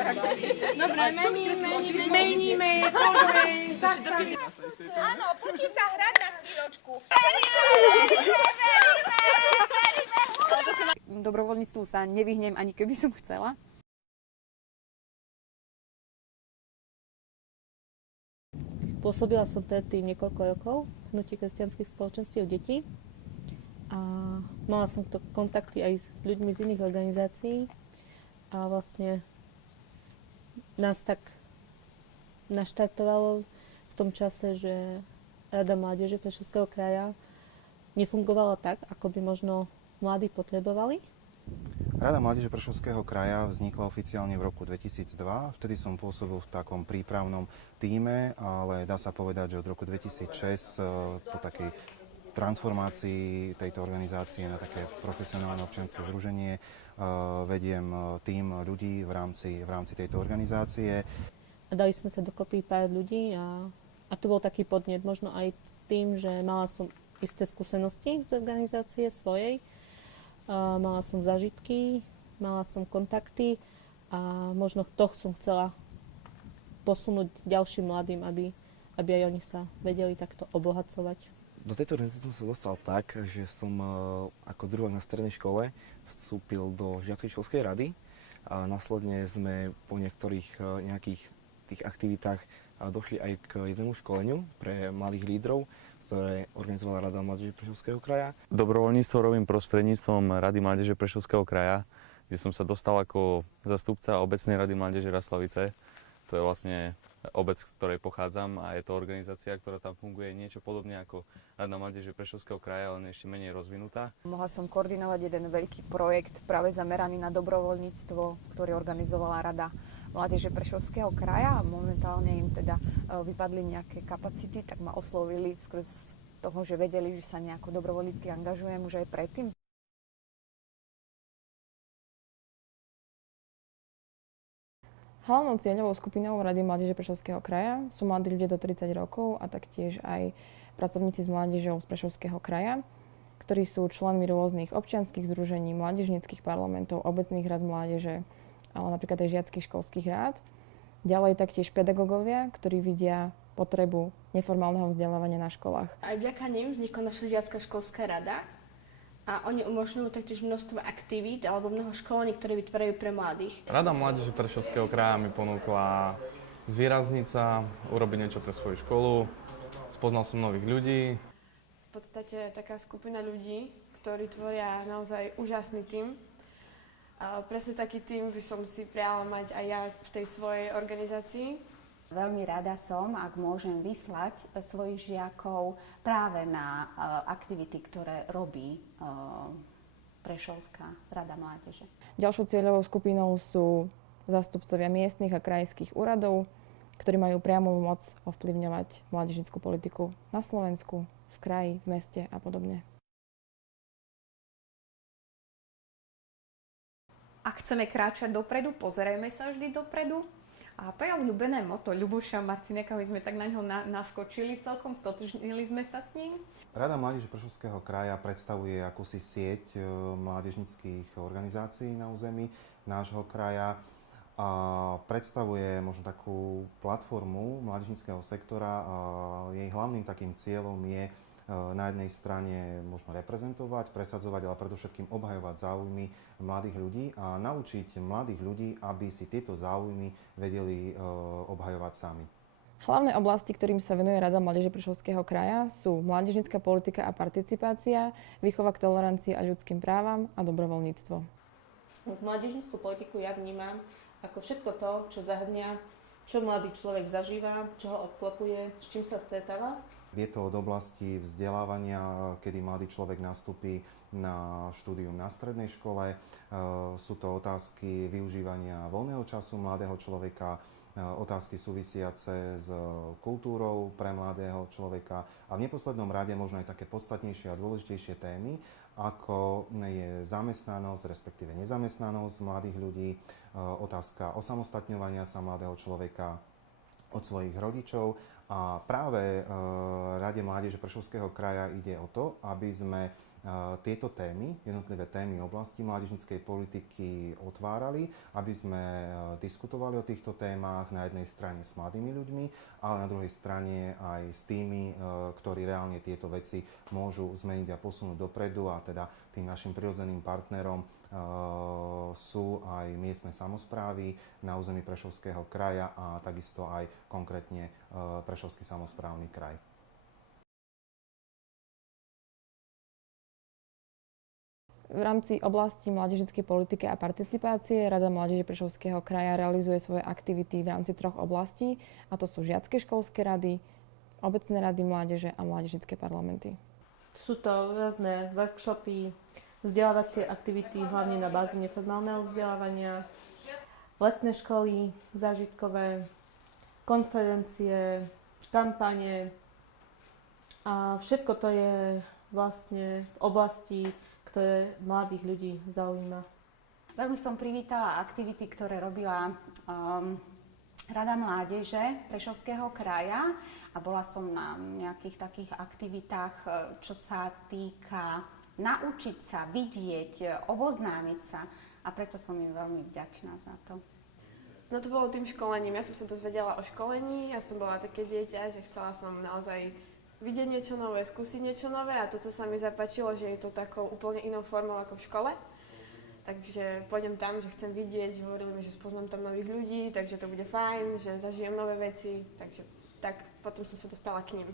Dobre, meníme, Áno, poďte sa hrať na chvíľočku. Dobrovoľníctvu sa nevyhnem, ani keby som chcela. Pôsobila som predtým niekoľko rokov v hnutí kresťanských spoločenstiev detí a mala som kontakty aj s ľuďmi z iných organizácií a vlastne nás tak naštartovalo v tom čase, že Rada mládeže Prešovského kraja nefungovala tak, ako by možno mladí potrebovali. Rada mládeže Prešovského kraja vznikla oficiálne v roku 2002. Vtedy som pôsobil v takom prípravnom tíme, ale dá sa povedať, že od roku 2006 po takej transformácii tejto organizácie na také profesionálne občianske združenie vediem tím ľudí v rámci tejto organizácie. Dali sme sa dokopy pár ľudí a to bol taký podnet, možno aj tým, že mala som isté skúsenosti z organizácie svojej. Mala som zážitky, mala som kontakty a možno to som chcela posunúť ďalším mladým, aby aj oni sa vedeli takto obohacovať. Do tejto organizácie som sa dostal tak, že som ako druhák na strednej škole vstúpil do žiackej školskej rady a následne sme po niektorých nejakých tých aktivitách došli aj k jednému školeniu pre mladých lídrov, ktoré organizovala Rada mládeže Prešovského kraja. Dobrovoľníctvo robím prostredníctvom Rady mládeže Prešovského kraja, kde som sa dostal ako zastupca obecnej Rady mládeže Raslavice. To je vlastne obec, z ktorej pochádzam a je to organizácia, ktorá tam funguje niečo podobne ako Rada mládeže Prešovského kraja, len ešte menej rozvinutá. Mohla som koordinovať jeden veľký projekt práve zameraný na dobrovoľníctvo, ktorý organizovala Rada mládeže Prešovského kraja a momentálne im teda vypadli nejaké kapacity, tak ma oslovili skrz toho, že vedeli, že sa nejako dobrovoľnícky angažujem už aj predtým. Hlavnou cieľovou skupinou Rady mládeže Prešovského kraja sú mladí ľudia do 30 rokov a taktiež aj pracovníci s mládežou z Prešovského kraja, ktorí sú členmi rôznych občianskych združení, mládežníckych parlamentov, obecných rád mládeže, ale napríklad aj žiackych školských rád. Ďalej taktiež pedagógovia, ktorí vidia potrebu neformálneho vzdelávania na školách. Aj vďaka nim vznikla naša žiacka školská rada a oni umožňujú taktiež množstvo aktivít alebo mnoho školení, ktoré vytvárajú pre mladých. Rada mládeže Prešovského kraja mi ponúkla zvýrazniť sa, urobiť niečo pre svoju školu, spoznal som nových ľudí. V podstate taká skupina ľudí, ktorí tvoria naozaj úžasný tím. A presne taký tím by som si prijala mať aj ja v tej svojej organizácii. Veľmi rada som, ak môžem vyslať svojich žiakov práve na aktivity, ktoré robí Prešovská rada mládeže. Ďalšou cieľovou skupinou sú zástupcovia miestnych a krajských úradov, ktorí majú priamu moc ovplyvňovať mládežnícku politiku na Slovensku, v kraji, v meste a podobne. Ak chceme kráčať dopredu, pozerajme sa vždy dopredu. A to je obľúbené motto Ľuboša Marciniaka, my sme tak na ňo naskočili celkom, stotožnili sme sa s ním. Rada mládeže Prešovského kraja predstavuje akúsi sieť mládežníckych organizácií na území nášho kraja a predstavuje možno takú platformu mládežníckeho sektora a jej hlavným takým cieľom je na jednej strane možno reprezentovať, presadzovať, ale predovšetkým obhajovať záujmy mladých ľudí a naučiť mladých ľudí, aby si tieto záujmy vedeli obhajovať sami. Hlavné oblasti, ktorým sa venuje Rada mládeže Prešovského kraja, sú mládežnícka politika a participácia, výchova k tolerancii a ľudským právam a dobrovoľníctvo. Mládežnícku politiku ja vnímam ako všetko to, čo zahrňa, čo mladý človek zažíva, čo ho obklopuje, s čím sa stretáva. Je to od oblasti vzdelávania, kedy mladý človek nastúpi na štúdium na strednej škole. Sú to otázky využívania voľného času mladého človeka, otázky súvisiace s kultúrou pre mladého človeka a v neposlednom rade možno aj také podstatnejšie a dôležitejšie témy, ako je zamestnanosť, respektíve nezamestnanosť mladých ľudí, otázka osamostatňovania sa mladého človeka od svojich rodičov. A práve Rade mládeže Prešovského kraja ide o to, aby sme tieto témy, jednotlivé témy oblasti mládežníckej politiky otvárali, aby sme diskutovali o týchto témach na jednej strane s mladými ľuďmi, ale na druhej strane aj s tými, ktorí reálne tieto veci môžu zmeniť a posunúť dopredu, a teda tým našim prirodzeným partnerom sú aj miestne samosprávy na území Prešovského kraja a takisto aj konkrétne Prešovský samosprávny kraj. V rámci oblasti mládežníckej politiky a participácie Rada mládeže Prešovského kraja realizuje svoje aktivity v rámci 3 oblastí, a to sú žiacké školské rady, obecné rady mládeže a mládežnícke parlamenty. Sú to rôzne workshopy, vzdelávacie aktivity, hlavne na báze neformálneho vzdelávania, letné školy, zážitkové, konferencie, kampane a všetko to je vlastne v oblasti, ktoré mladých ľudí zaujíma. Veľmi som privítala aktivity, ktoré robila Rada mládeže Prešovského kraja a bola som na nejakých takých aktivitách, čo sa týka naučiť sa, vidieť, oboznámiť sa, a preto som im veľmi vďačná za to. No to bolo tým školením. Ja som sa dozvedela o školení, ja som bola také dieťa, že chcela som naozaj vidieť niečo nové, skúsiť niečo nové, a toto sa mi zapáčilo, že je to takou úplne inou formou ako v škole. Takže pôjdem tam, že chcem vidieť, hovorili mi, že spoznám tam nových ľudí, takže to bude fajn, že zažijem nové veci, takže tak potom som sa dostala k nim.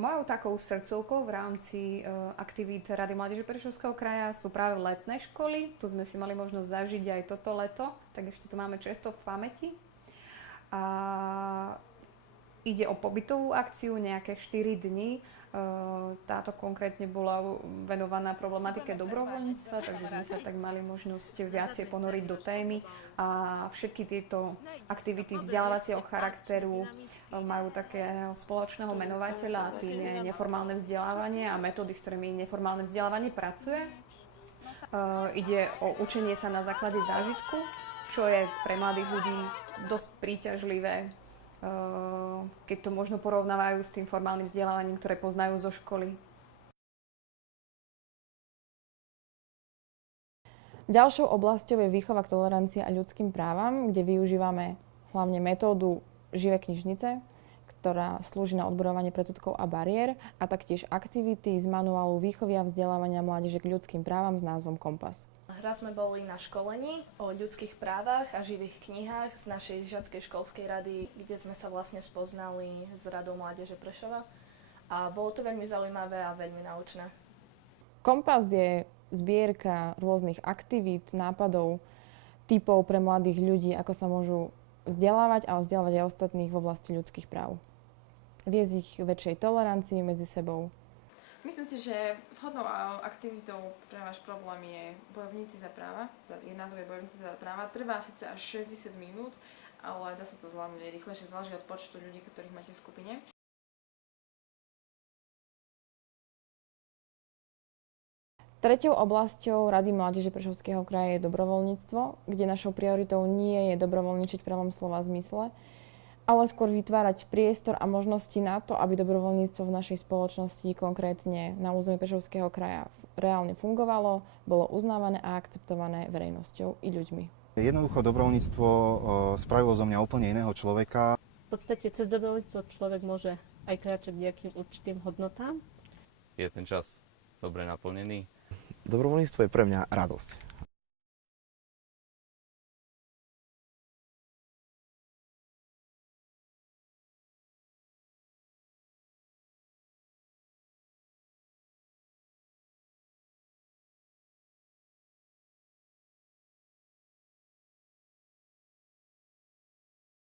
Mojou takou srdcovkou v rámci aktivít Rady mládeže Prešovského kraja sú práve letné školy. Tu sme si mali možnosť zažiť aj toto leto, tak ešte to máme čerstvo v pamäti. A ide o pobytovú akciu, nejaké 4 dni. Táto konkrétne bola venovaná problematike dobrovoľníctva, takže sme sa tak mali možnosť viacej ponoriť do témy, a všetky tieto aktivity vzdelávacieho charakteru majú takého spoločného menovateľa, a tým je neformálne vzdelávanie a metódy, s ktorými neformálne vzdelávanie pracuje. Ide o učenie sa na základe zážitku, čo je pre mladých ľudí dosť príťažlivé, keď to možno porovnávajú s tým formálnym vzdelávaním, ktoré poznajú zo školy. Ďalšou oblasťou je výchova k tolerancii a ľudským právam, kde využívame hlavne metódu Živé knižnice, ktorá slúži na odborovanie predsudkov a bariér, a taktiež aktivity z manuálu výchovy a vzdelávania mládeže k ľudským právam s názvom Kompas. Raz sme boli na školení o ľudských právach a živých knihách z našej žiackej školskej rady, kde sme sa vlastne spoznali s Radou mládeže Prešova, a bolo to veľmi zaujímavé a veľmi naučné. Kompas je zbierka rôznych aktivít, nápadov, tipov pre mladých ľudí, ako sa môžu vzdelávať a vzdelávať aj ostatných v oblasti ľudských práv. Viesť ich väčšej tolerancii medzi sebou. Myslím si, že vhodnou aktivitou pre váš problém je Bojovníci za práva. Je názov je Bojovníci za práva. Trvá síce až 60 minút, ale dá sa to zvládnuť rýchlejšie, záleží od počtu ľudí, ktorých máte v skupine. Treťou oblasťou Rady mládeže Prešovského kraja je dobrovoľníctvo, kde našou prioritou nie je dobrovoľničiť v pravom slova zmysle, ale skôr vytvárať priestor a možnosti na to, aby dobrovoľníctvo v našej spoločnosti, konkrétne na území Prešovského kraja, reálne fungovalo, bolo uznávané a akceptované verejnosťou i ľuďmi. Jednoducho dobrovoľníctvo spravilo zo mňa úplne iného človeka. V podstate cez dobrovoľníctvo človek môže aj kráčať k nejakým určitým hodnotám. Je ten čas dobre naplnený? Dobrovoľníctvo je pre mňa radosť.